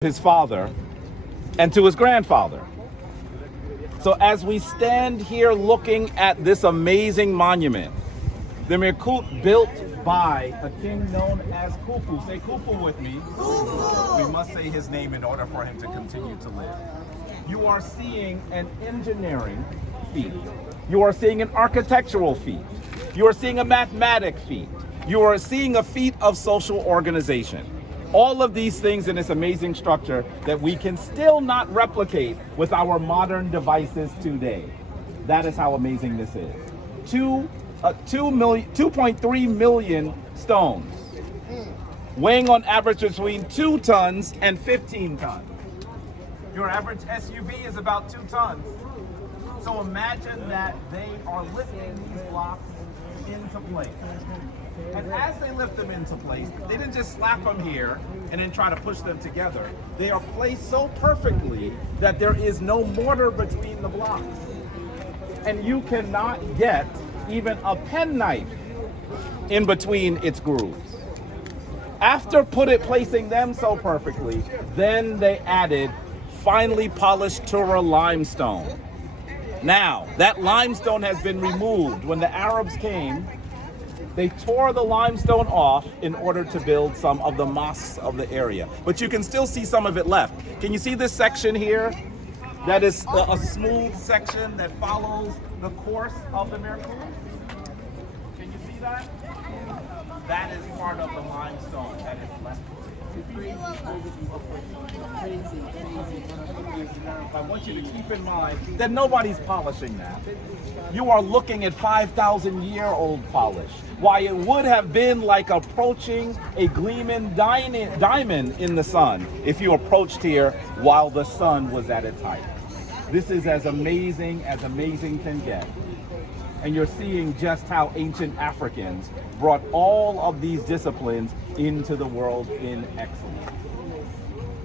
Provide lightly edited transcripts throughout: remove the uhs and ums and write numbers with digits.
his father and to his grandfather. So as we stand here looking at this amazing monument, the Mirkut built by a king known as Khufu. Say Khufu with me. Khufu. We must say his name in order for him to continue to live. You are seeing an engineering feat. You are seeing an architectural feat. You are seeing a mathematic feat. You are seeing a feat of social organization. All of these things in this amazing structure that we can still not replicate with our modern devices today. That is how amazing this is. 2.3 million stones, weighing on average between 2 tons and 15 tons. Your average SUV is about 2 tons. So imagine that they are lifting these blocks into place. And as they lift them into place, they didn't just slap them here and then try to push them together. They are placed so perfectly that there is no mortar between the blocks. And you cannot get even a penknife in between its grooves. After placing them so perfectly, then they added finely polished Tura limestone. Now, that limestone has been removed. When the Arabs came, they tore the limestone off in order to build some of the mosques of the area. But you can still see some of it left. Can you see this section here? That is a smooth section that follows the course of the Mirkut. Can you see that? That is part of the limestone that is left. I want you to keep in mind that nobody's polishing that. You are looking at 5,000-year-old polish. Why it would have been like approaching a gleaming diamond in the sun if you approached here while the sun was at its height. This is as amazing can get. And you're seeing just how ancient Africans brought all of these disciplines into the world in excellence.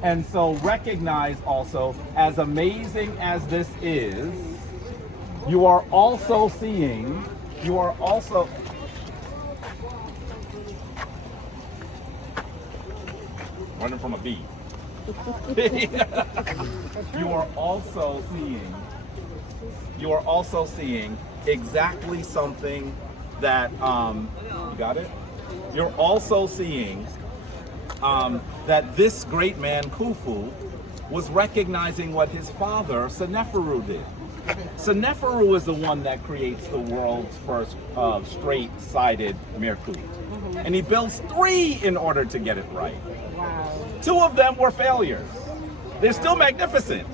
And so recognize also, as amazing as this is, you are also running from a bee. You are also seeing exactly something that you got it? You're also seeing that this great man Khufu was recognizing what his father Seneferu did. Seneferu is the one that creates the world's first straight-sided Mirkut. And he builds 3 in order to get it right. Wow. 2 of them were failures. They're still magnificent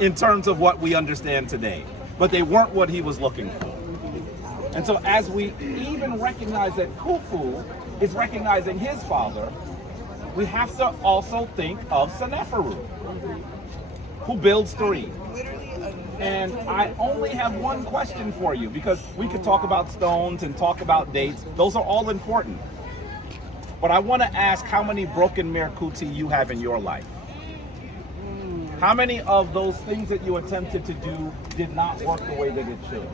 in terms of what we understand today, but they weren't what he was looking for. And so as we even recognize that Khufu is recognizing his father, we have to also think of Seneferu, who builds 3. And I only have one question for you, because we could talk about stones and talk about dates. Those are all important. But I want to ask how many broken Mirkuti you have in your life. How many of those things that you attempted to do did not work the way that it should?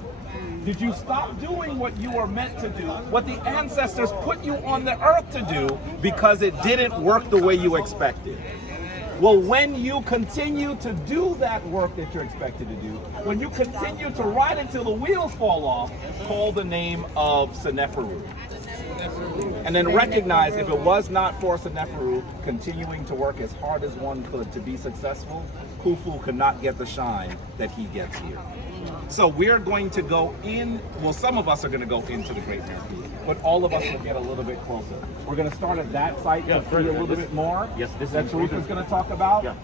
Did you stop doing what you were meant to do, what the ancestors put you on the earth to do, because it didn't work the way you expected? Well, when you continue to do that work that you're expected to do, when you continue to ride until the wheels fall off, call the name of Seneferu. And then recognize, if it was not for Seneferu continuing to work as hard as one could to be successful, Khufu could not get the shine that he gets here. So we're going to go in, well, some of us are going to go into the Great Pyramid, but all of us will get a little bit closer. We're going to start at that site to see a little bit more. Yes, this that Sharif is going to talk about. Yeah.